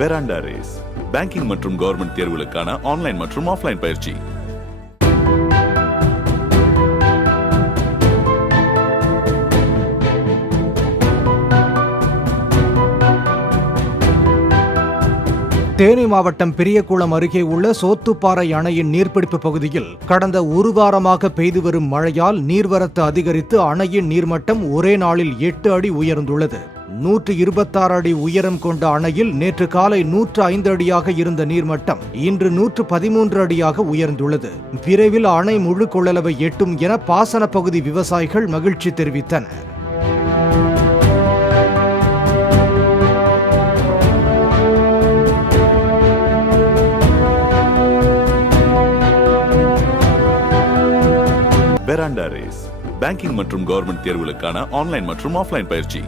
பெராண்டா race banking மற்றும் government தேர்வுகளுக்கான online மற்றும் ஆஃப்லைன் பயிற்சி. தேனி மாவட்டம் பெரியகுளம் அருகே உள்ள சோத்துப்பாறை அணையின் நீர்பிடிப்பு பகுதியில் கடந்த ஒரு வாரமாக பெய்து வரும் மழையால் நீர்வரத்து அதிகரித்து அணையின் நீர்மட்டம் ஒரே நாளில் 8 அடி உயர்ந்துள்ளது. 126 அடி உயரம் கொண்ட அணையில் நேற்று காலை 105 அடியாக இருந்த நீர்மட்டம் இன்று 113 அடியாக உயர்ந்துள்ளது. விரைவில் அணை முழு கொள்ளளவை எட்டும் என பாசன பகுதி விவசாயிகள் மகிழ்ச்சி தெரிவித்தனர். பெராண்டா ரேஸ் பேங்கிங் மற்றும் கவர்மெண்ட் தேர்வுகளுக்கான ஆன்லைன் மற்றும் ஆஃப்லைன் பயிற்சி.